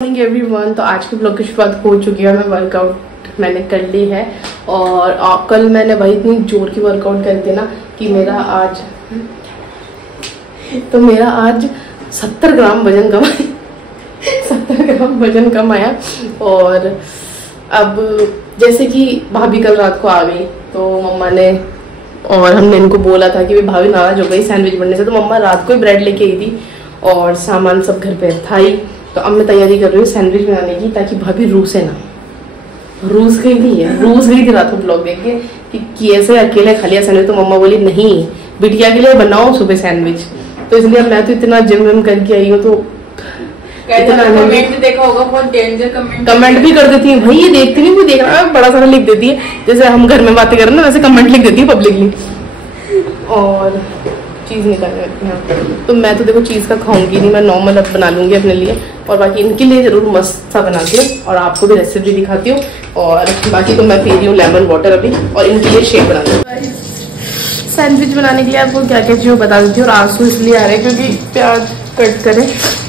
Morning everyone. तो आज के ब्लॉग की शुरुआत हो चुकी है। मैं वर्कआउट मैंने कर ली है और कल मैंने भाई इतनी जोर की वर्कआउट कर दी ना कि मेरा आज 70 ग्राम वजन कम 70 ग्राम वजन कम आया। और अब जैसे कि भाभी कल रात को आ गई तो मम्मा ने और हमने इनको बोला था कि भाभी नाराज हो गई सैंडविच बनने से, तो मम्मा रात को ही ब्रेड लेके आई थी और सामान सब घर पे था ही। तो अब मैं तैयारी कर रही हूँ सैंडविच बनाने की ताकि भाभी रूसे ना। रूस गई थी रात को ब्लॉग देख के कि ऐसे अकेले खा लिया सैंडविच। तो मम्मा बोली नहीं बिटिया के लिए बनाओ सुबह सैंडविच। तो इसलिए मैं तो इतना जिम करके आई हूँ तो कमेंट देखा होगा, बहुत डेंजर कमेंट भी कर देती है भाई। ये देखती नहीं, कोई देख रहा है बड़ा सारा लिख देती है, जैसे हम घर में बातें कर रहे हैं ना वैसे कमेंट लिख देती है पब्लिकली और चीज़ निकाल रखी है। तो मैं तो देखो चीज़ का खाऊंगी नहीं, मैं नॉर्मल अब बना लूंगी अपने लिए और बाकी इनके लिए जरूर मस्त सा बनाती हूँ और आपको भी रेसिपी दिखाती हूँ। और बाकी तो मैं पी रही हूँ लेमन वाटर अभी और इनके लिए शेक बनाती हूँ। सैंडविच बनाने के लिए आपको क्या क्या चीज़ बता देती हूँ। और आंसू इसलिए आ रहे हैं क्योंकि प्याज कट करें।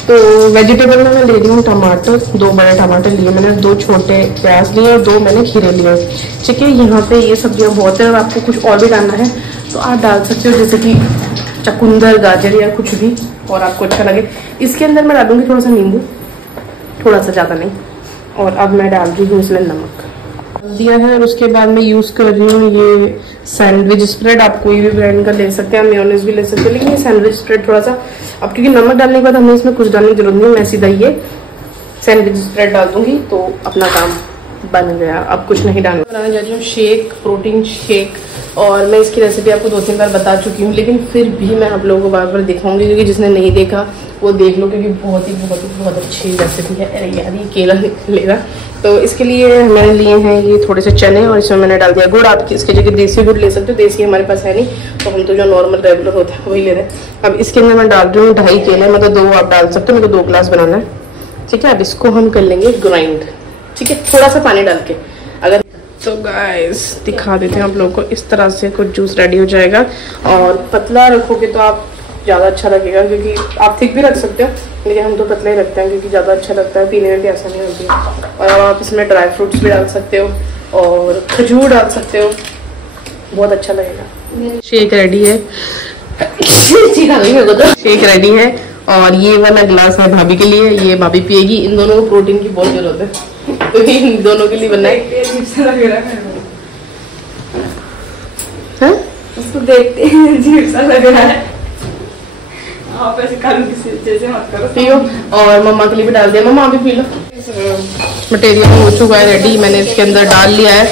तो वेजिटेबल में मैं ले रही हूँ टमाटर, 2 बड़े टमाटर लिए मैंने, 2 छोटे प्याज लिए और 2 मैंने खीरे लिए। ठीक है, यहाँ पे ये सब्जियाँ बहुत है और आपको कुछ और भी डालना है तो आप डाल सकते हो जैसे कि चुकंदर, गाजर या कुछ भी और आपको अच्छा लगे। इसके अंदर मैं डालूंगी थोड़ा सा नींबू, थोड़ा सा ज़्यादा नहीं। और अब मैं डाल रही हूँ इसमें नमक दिया है और उसके बाद मैं यूज़ कर रही हूँ ये सैंडविच स्प्रेड। आप कोई भी ब्रांड का ले सकते हैं, मेयोनेज़ भी ले सकते हैं, लेकिन ये सैंडविच स्प्रेड थोड़ा सा अब क्योंकि नमक डालने के बाद हमें इसमें कुछ डालने की जरूरत नहीं, मैं सीधा ये सैंडविच स्प्रेड डाल दूंगी तो अपना काम बन गया। अब कुछ नहीं डालना। बनाने जा रही हूँ शेक, प्रोटीन शेक। और मैं इसकी रेसिपी आपको 2-3 बार बता चुकी हूँ, लेकिन फिर भी मैं आप लोगों को बार बार दिखाऊंगी क्योंकि जिसने नहीं देखा वो देख लो क्योंकि बहुत अच्छी रेसिपी है। अरे यार ये केला निकलेगा। तो इसके लिए मैंने लिए हैं ये थोड़े से चने और इसमें मैंने डाल दिया गुड़। आप इसके जगह देसी गुड़ ले सकते हो, देसी हमारे पास है नहीं तो हम तो जो नॉर्मल रेगुलर होता है वही ले रहे हैं। अब इसके अंदर मैं डाल रही हूँ 2.5 केले, मतलब 2 आप डाल सकते हो, मेरे को 2 गिलास बनाना है। ठीक है, अब इसको हम कर लेंगे ग्राइंड। ठीक है, थोड़ा सा पानी डाल के। अगर तो गाइस दिखा देते हैं आप लोगों को, इस तरह से कुछ जूस रेडी हो जाएगा। और पतला रखोगे तो आप ज़्यादा अच्छा लगेगा क्योंकि आप थिक भी रख सकते हो, लेकिन हम तो पतला ही रखते हैं क्योंकि ज़्यादा अच्छा लगता है, पीने में भी आसानी होती है। और अब आप इसमें ड्राई फ्रूट्स भी डाल सकते हो और खजूर डाल सकते हो, बहुत अच्छा लगेगा। शेक रेडी है शेक रेडी है और ये वाला गिलास है भाभी के लिए, ये भाभी पिएगी। इन दोनों को प्रोटीन की बहुत जरूरत है तो इन दोनों के लिए बनना है। उसको देखते हैं अजीब सा लग रहा है। आप ऐसे जैसे मत करो। पियो और मम्मा के लिए भी डाल दिया, मम्मा भी पी लो। मटेरियल हो चुका है रेडी, मैंने इसके अंदर डाल लिया है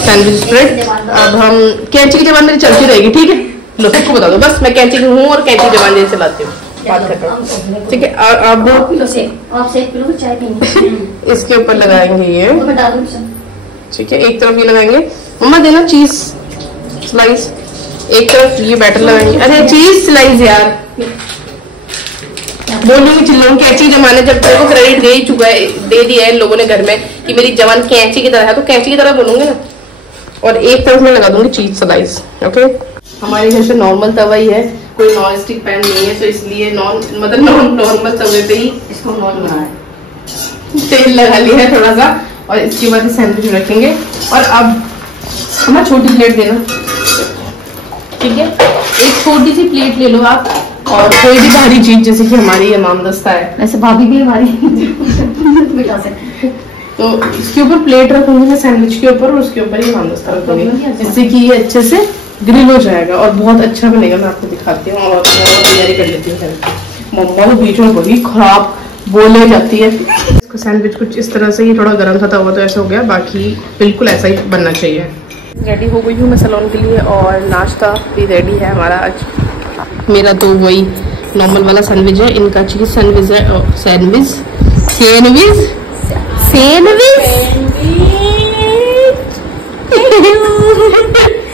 सैंडविच स्प्रेड। अब हम कैंची की जबान मेरी चलती रहेगी। ठीक है, लो सबको बता दो, बस मैं कैंची की हूँ और कैंची जबान जैसे चलाती हूँ, बात करता हूँ। ठीक है, अब इसके ऊपर लगाएंगे ये। ठीक है, एक तरफ ये लगाएंगे, मम्मा देना चीज स्लाइस, एक तरफ ये बैटर लगाएंगे। अरे चीज स्लाइस यार बोलूंगी चिल्लाऊंगी। कैंची जमाने जब तेरे को क्रेडिट दे ही चुका है, दे दिया है लोगों ने घर में कि मेरी जवान कैंची की तरह है तो कैंची की तरह बोलूंगी ना। और एक तरफ में लगा दूंगी चीज स्लाइस। ओके, हमारे घर पे नॉर्मल तवा ही है, कोई नॉन स्टिक पैन नहीं है तो इसलिए नॉर्मल तवे पे ही इसको तेल लगा लिया है थोड़ा सा। और इसके बाद सैंडविच रखेंगे। और अब हमें छोटी प्लेट देना। ठीक है, एक छोटी सी प्लेट ले लो आप और कोई भी भारी चीज जैसे कि हमारी इमामदस्ता है, ऐसे भाभी भी हमारी बिठा सकते। तो इसके ऊपर प्लेट रखूंगी मैं सैंडविच के ऊपर और उसके ऊपर ही इमामदस्ता रखूंगी जिससे कि ये अच्छे से ग्रिल हो जाएगा और बहुत अच्छा बनेगा। मैं आपको दिखाती हूँ और तैयारी कर लेती हूँ। मम्मा को बीच में बड़ी खराब बोले जाती है। इसको सैंडविच कुछ इस तरह से ही, थोड़ा गर्म था तवा तो ऐसा हो गया, बाकी बिल्कुल ऐसा ही बनना चाहिए। रेडी हो गई हूँ मैं सैलून के लिए और नाश्ता भी रेडी है हमारा। आज मेरा तो वही नॉर्मल वाला सैंडविच है, इनका चीज सैंडविच है। सैंडविच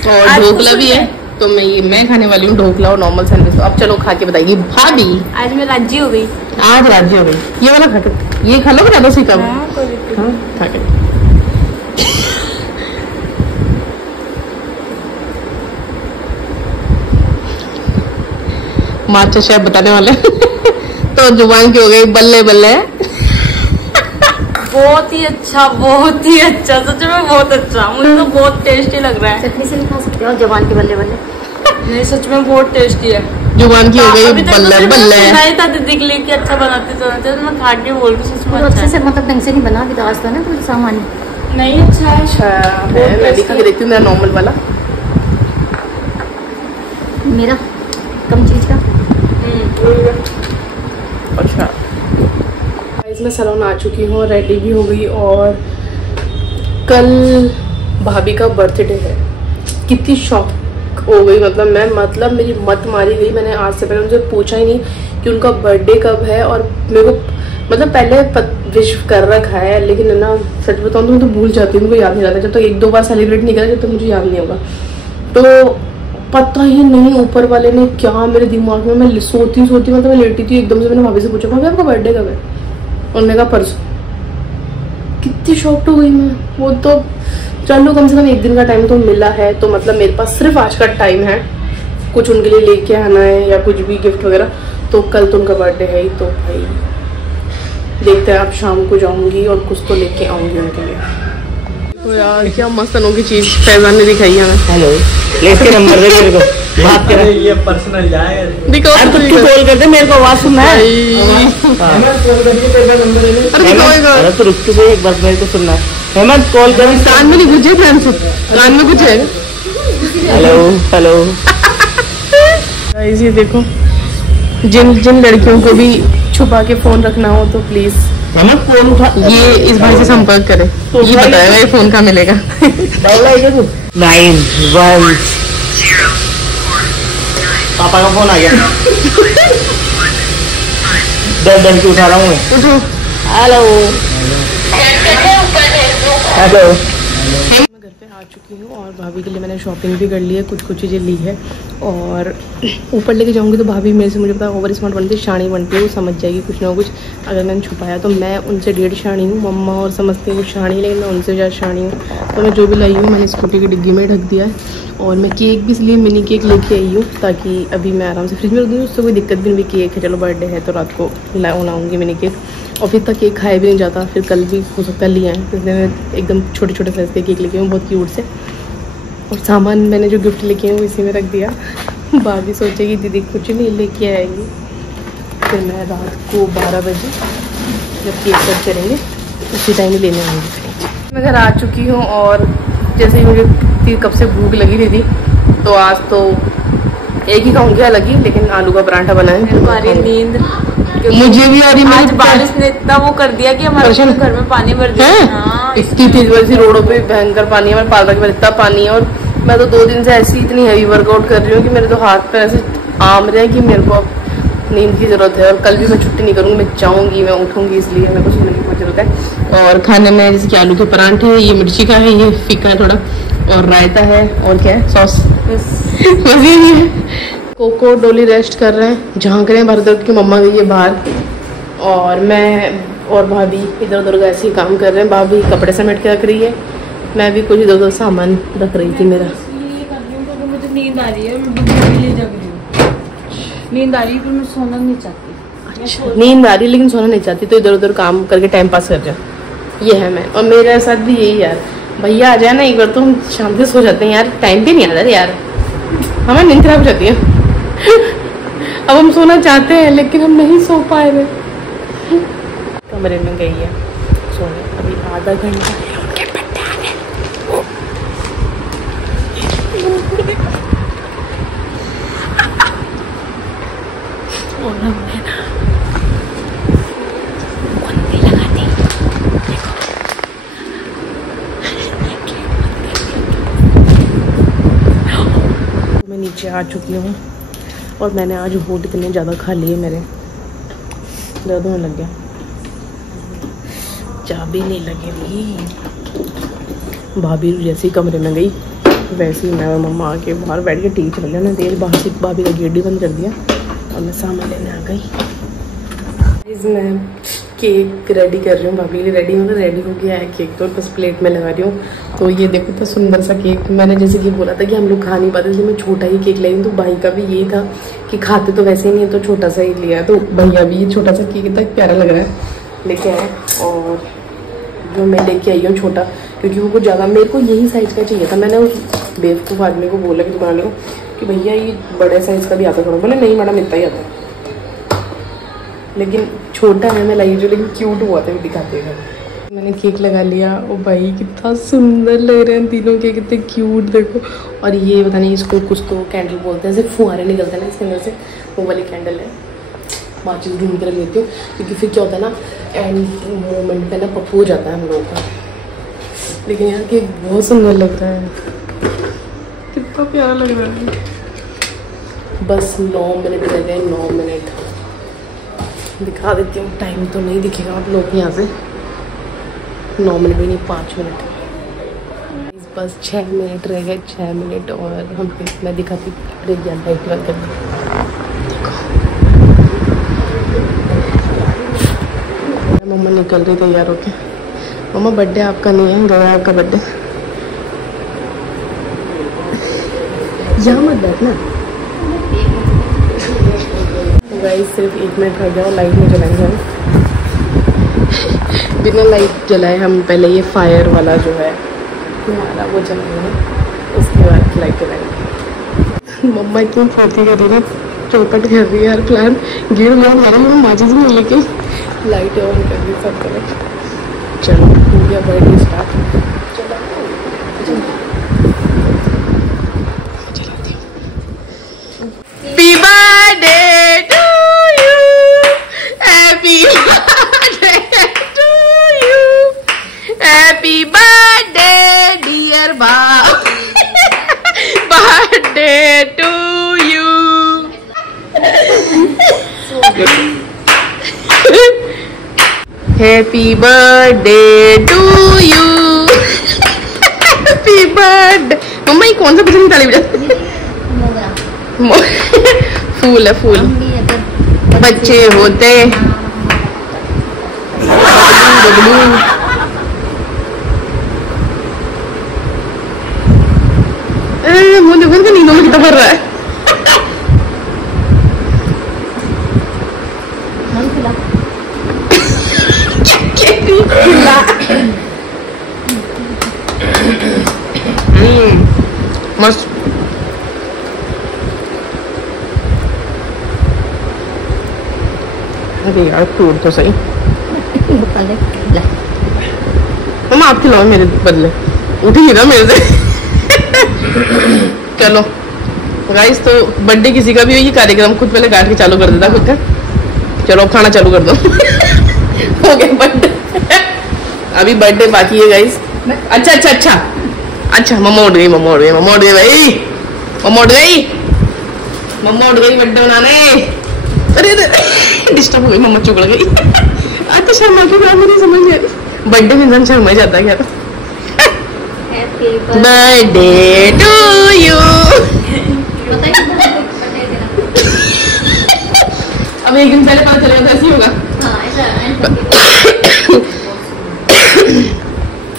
और ढोकला भी है तो मैं खाने वाली हूँ ढोकला और नॉर्मल सैंडविच। तो अब चलो खा के बताइए भाभी। आज मैं राज्य हो गई, आज राज्य हो गई। ये वाला खा के, ये खा लो ज्यादा सी कब खा के। मास्टर शेफ बताने वाले तो जुबान की हो गई बल्ले बल्ले। बहुत ही अच्छा, बहुत ही अच्छा, सच में बहुत अच्छा। मुझे तो बहुत टेस्टी लग रहा है। चटनी से भी खा सकते हो, जवान के बल्ले बल्ले। नहीं सच में बहुत टेस्टी है। जुबान की हो गई बल्ले बल्ले। सुनाई था दीदी के लिए कि अच्छा बनाते तो मैं खा के बोल रही हूँ। अच्छे से मतलब ढंग से नहीं बना, अभी तो आज तो ना कुछ सामान नहीं अच्छा है। अच्छा मैं भी खा के देखती हूँ मेरा नॉर्मल वाला। मेरा कम चीज का। अच्छा मैं सलोन आ चुकी हूँ, रेडी भी हो गई और कल भाभी का बर्थडे है। कितनी शॉक हो गई, मतलब मेरी मत मारी गई। मैंने आज से पहले उनसे पूछा ही नहीं कि उनका बर्थडे कब है और मेरे को मतलब पहले विश कर रखा है, लेकिन है ना सच बताऊँ तो मैं तो भूल जाती हूँ, मुझे याद नहीं रहता। जब तक एक दो बार सेलिब्रेट नहीं करा जब तक मुझे याद नहीं होगा। तो पता ही नहीं ऊपर वाले ने क्या मेरे दिमाग में, मैं सोती मतलब मैं लेटी थी, एकदम से मैंने भाभी से पूछा भाभी आपका बर्थडे कब है, और मैं कहा परसों। कितनी शॉक्ड हो गई मैं। वो तो चलो कम से कम एक दिन का टाइम तो मिला है, तो मतलब मेरे पास सिर्फ आज का टाइम है, कुछ उनके लिए लेके आना है या कुछ भी गिफ्ट वगैरह। तो कल तो उनका बर्थडे है ही, तो भाई देखते हैं, आप शाम को जाऊंगी और कुछ तो लेके आऊंगी उनके लिए। तो यार क्या मस्त अनोखी चीज फैजान ने दिखाई है हमें। हेलो इसके नंबर दे मेरे को, बात कर। ये पर्सनल जाएगा। दिखाओ तो तू कॉल कर दे, मेरे को आवाज सुनना है। अरे तो रुक तो एक बार, मेरे को सुनना है। हेमंत कॉल कर। कान में नहीं गुजे ध्यान से, कान में गुजे। हेलो हेलो गाइस ये देखो, जिन लड़कियों को भी छुपा के फोन रखना हो तो प्लीज हेमंत फोन उठा, ये इस भाई से संपर्क करें, ये बताएगा ये फोन कहाँ मिलेगा। 9 1 पापा का फोन आ गया। दस उठा रहा हूँ मैं। उठो। Hello hello. मैं घर पे आ चुकी हूँ और भाभी के लिए मैंने शॉपिंग भी कर ली है, कुछ चीज़ें ली है। और ऊपर लेके जाऊँगी तो भाभी मेरे से, मुझे पता ओवर स्मार्ट बनती है, शानी बनती है, वो समझ जाएगी कुछ ना कुछ। अगर मैंने छुपाया तो मैं उनसे 1.5 शानी हूँ, मम्मा और समझती हूँ शानी, लेकिन मैं उनसे ज़्यादा शानी हूँ। तो मैं जो भी लाई हूँ मैंने स्कूटी की डिग्गी में ढक दिया है। और मैं केक भी इसलिए मिनी केक लेके आई हूँ ताकि अभी मैं आराम से फ्रिज में रख दूँ, उससे कोई दिक्कत भी नहीं। केक है, चलो बर्थडे है तो रात को लाऊंगी मिनी केक। और फिर तक केक खाया भी नहीं जाता, फिर कल भी हो सकता है लिया है, इसलिए मैं एकदम छोटे छोटे साइज के केक लेके हूँ, बहुत क्यूट से। और सामान मैंने जो गिफ्ट लेके हूँ इसी में रख दिया। भाभी सोचेगी दीदी कुछ नहीं लेके आएगी। फिर मैं रात को 12 बजे जब केक कट करेंगे उसी टाइम ही लेने आऊँगी। मैं घर आ चुकी हूँ और जैसे ही मुझे कब से भूख लगी थी, तो आज तो एक ही खाऊंगी अलग ही, लेकिन आलू का पराठा बनाए। मेरे को आ रही नींद, मुझे भी आ रही। आज बारिश ने इतना वो कर दिया कि हमारे घर में पानी भर दिया। हाँ, इतनी तेज वैसी रोडों पे भयंकर पानी है, हमारे पार्लर के पास इतना पानी है। और मैं तो 2 दिन से ऐसी इतनी हैवी वर्कआउट कर रही हूँ कि मेरे तो हाथ पे ऐसे आम रहे हैं कि मेरे को अब नींद की जरूरत है। और कल भी मैं छुट्टी नहीं करूँगी, मैं जाऊँगी, मैं उठूँगी, इसलिए मेरे को सोने की बहुत जरूरत है। और खाने में जैसे कि आलू के पराठे है, ये मिर्ची का है, ये फीका है थोड़ा, और रायता है, और क्या है, सॉस। बस ये है। कोको डोली रेस्ट कर रहे हैं, झांक रहे हैं, भरत की मम्मा गई है बाहर और मैं और भाभी इधर उधर ऐसे ही काम कर रहे हैं। भाभी कपड़े समेट के रख रही है, मैं भी कुछ इधर उधर सामान रख रही थी मेरा। मुझे नींद आ रही है, मैं डूबने के लिए जग रही हूँ। नींद आ रही है पर मैं सोना नहीं चाहती। अच्छा, नींद आ रही है लेकिन सोना नहीं चाहती, तो इधर उधर काम करके टाइम पास कर जाओ। ये है मैं, और मेरे साथ भी यही यार, भैया आ जाए ना एक बार तो हम शाम से सो जाते हैं यार, टाइम पे नहीं आता यार, हमारी नींद खराब हो जाती है। अब हम सोना चाहते हैं लेकिन हम नहीं सो पाए रहे। कमरे में गई है सोने, अभी आधा घंटा है उनके बेड आने। और हमने ना बंदी लगा दी। मैं नीचे आ चुकी हूँ और मैंने आज होट इतने ज़्यादा खा लिए, मेरे दर्द होने लग गया, चाबी नहीं लगेगी। भाभी जैसे ही कमरे में गई वैसे ही मैं और मम्मा आके बाहर बैठ के टीवी चल गया। मैंने देर बाहर से भाभी का गेट ही बंद कर दिया और मैं सामान लेने आ गई। मैं केक रेडी कर रही हूँ, भाभी के लिए रेडी हो गया है केक, तो बस प्लेट में लगा रही हूँ। तो ये देखो तो सुंदर सा केक, मैंने जैसे कि बोला था कि हम लोग खा नहीं पाते, इसलिए मैं छोटा ही केक लाई हूँ। तो भाई का भी यही था कि खाते तो वैसे ही नहीं है, तो छोटा सा ही लिया। तो भैया भी ये छोटा सा केक इतना प्यारा लग रहा है लेके आए। और जो मैं लेके आई हूँ छोटा, क्योंकि वो कुछ ज़्यादा मेरे को यही साइज का चाहिए था। मैंने उस बेवकूफ़ आदमी को बोला कि दुकान वाले को कि भैया ये बड़े साइज का भी आता थोड़ा, बोले नहीं मैडम इतना ही आता है, लेकिन छोटा है मैं लाई जो, लेकिन क्यूट हुआ था दिखाते हैं। मैंने केक लगा लिया। ओ भाई कितना सुंदर लग रहे हैं तीनों के, कितने क्यूट देखो। और ये पता नहीं इसको कुछ तो कैंडल बोलते हैं, सिर्फ फुहारे निकलते हैं ना इसके अंदर से, वो वाली कैंडल है। माचिस ढूंढ कर लेती हूँ, क्योंकि फिर क्या होता है ना एंड मोमेंट पे ना पप्पू हो जाता है हम लोगों का। लेकिन यार केक बहुत सुंदर लग रहा है, कितना प्यारा लग रहा है। बस 9 मिनट रह गए, 9 मिनट दिखा देती हूँ। टाइम तो नहीं दिखेगा आप लोग यहाँ से, 9 मिनट भी नहीं 5 मिनट, बस 6 मिनट रह गए, 6 मिनट। और हम मैं दिखाती लाइट बंद कर। मम्मा निकल रही तैयार होके। मम्मा बर्थडे आपका नहीं है, गया आपका बर्थडे। यहाँ मत बैठना। गाइस सिर्फ 1 मिनट रह गया और लाइट नहीं जलाएंगे हम। बिना लाइट जलाए हम पहले ये फायर वाला जो है हमारा वो जलाएंगे, उसके बाद लाइट जलाएंगे। मम्मा क्यों फूर्ती कर रही है, चौपट कर रही है हर प्लान गिर मार मारा। मैं माचिस में लेके लाइट ऑन कर दी सब तरफ। चलो हो गया birthday start. Happy birthday to you, happy birthday to you, happy birthday dear बाप, birthday to you. Happy birthday to you, happy birthday. मम्मा ये कौन सा कुछ नहीं ताली बजा, फूल है फूल, बच्चे होते मुझे देखो इनका नींदों में कितना भर रहा है। मस्त। अरे यार फ्रूट तो सही। मम्मा आप खिलाओ मेरे बदले, उठी ना मेरे से। चलो गाइस, तो बर्थडे किसी का भी हो, ये कार्यक्रम खुद पहले काट के चालू कर देता खुद का। चलो खाना चालू कर दो। हो गया बर्थडे, अभी बर्थडे बाकी है गाइस। अच्छा अच्छा अच्छा अच्छा, मम्मा उठ गई, मम्मा उठ गई, मम्मा उठ गई भाई, मम्मा उठ गई, मम्मा उठ गई बर्थडे मनाने। अरे डिस्टर्ब हो गई, मम्मा चुगड़ गई। अच्छा शर्मा के बाद मुझे समझ नहीं आई, बर्थडे में इंसान शर्मा जाता है क्या? Birthday to you. अब एक दिन पहले पता चलेगा तो ऐसे ही होगा।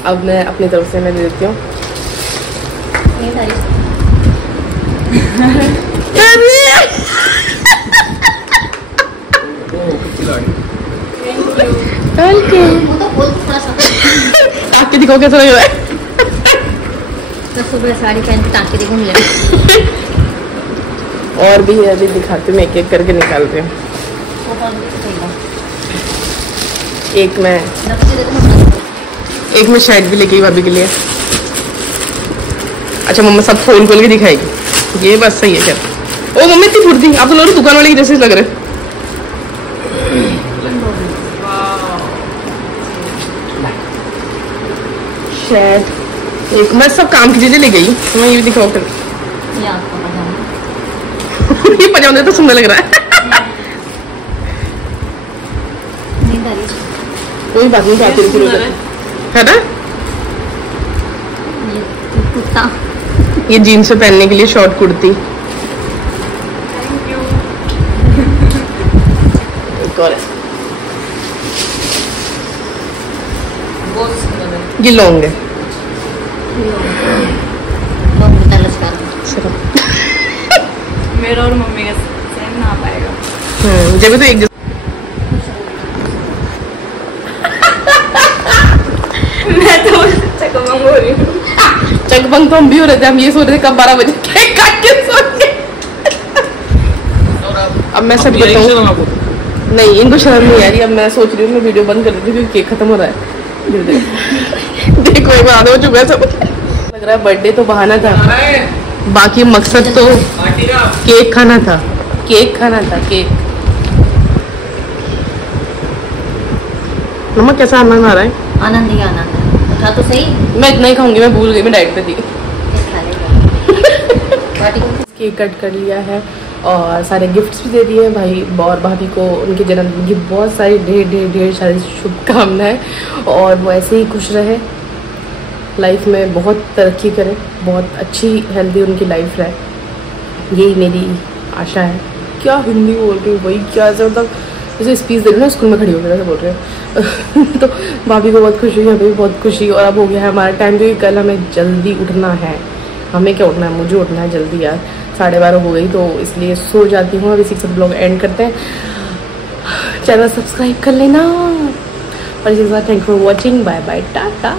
अब मैं अपनी तरफ से मैं दे देती हूँ। आपके दिखाओ कैसा लग रहा है? तो सुबह साड़ी पहन के टाँके देखो मिले। और भी अभी दिखाती हूँ, एक एक करके निकालती हूँ। एक मैं शर्ट भी लेके भाभी के लिए। अच्छा मम्मा सब खोल खोल के दिखाएगी, ये बस सही है क्या? ओ मम्मी इतनी फुर्ती, आप तो लोग दुकान वाले की जैसे लग रहे। शर्ट एक मैं सब काम की चीजें ले गई, तो मैं ये भी दिखाऊँ फिर। ये पजामा तो सुंदर लग रहा है। कोई बात नहीं, आती है ना। ये जीन्स से पहनने के लिए शॉर्ट कुर्ती। ये लॉन्ग है। मेरा और मम्मी का सेम ना पाएगा। जब तो एक हो रही हूँ। चकबंग तो हम भी हो रहे थे, हम ये सोच रहे थे कब 12 बजे केक काट के सोएंगे। अब मैं सब बताऊँ, नहीं इनको शर्म नहीं आ रही। अब मैं सोच रही हूँ मैं वीडियो बंद कर देती हूँ क्योंकि केक खत्म हो रहा है। देखो एक बार हो चुका है सब। लग रहा है बर्थडे तो बहाना था, बाकी मकसद तो केक खाना था, केक खाना था, केक। मम्मा कैसा आनंद आ रहा है? आनंद ही आनंद है। उठा तो सही। मैं इतना ही खाऊंगी, मैं भूल गई, मैं डाइट पे थी। खा लेगा। केक कट कर लिया है और सारे गिफ्ट्स भी दे दिए हैं भाई और भाभी को। उनके जन्मदिन की बहुत सारी ढेर सारी शुभकामनाएं और वो ऐसे ही खुश रहे, लाइफ में बहुत तरक्की करे, बहुत अच्छी हेल्दी उनकी लाइफ रहे, यही मेरी आशा है। क्या हिंदी बोल रही हूँ भाई, क्या ऐसा मतलब जैसे स्पीच दे रही हूँ ना स्कूल में खड़ी होकर ऐसे बोल रहे हैं। तो भाभी को बहुत खुशी, हमें भी बहुत खुशी। और अब हो गया है हमारा टाइम, क्योंकि कल हमें जल्दी उठना है। हमें क्या उठना है, मुझे उठना है जल्दी यार, 12:30 हो गई, तो इसलिए सो जाती हूँ। अब इसी के साथ ब्लॉग एंड करते हैं। चैनल सब्सक्राइब कर लेना और इसी के साथ thank for watching, bye bye, Tata.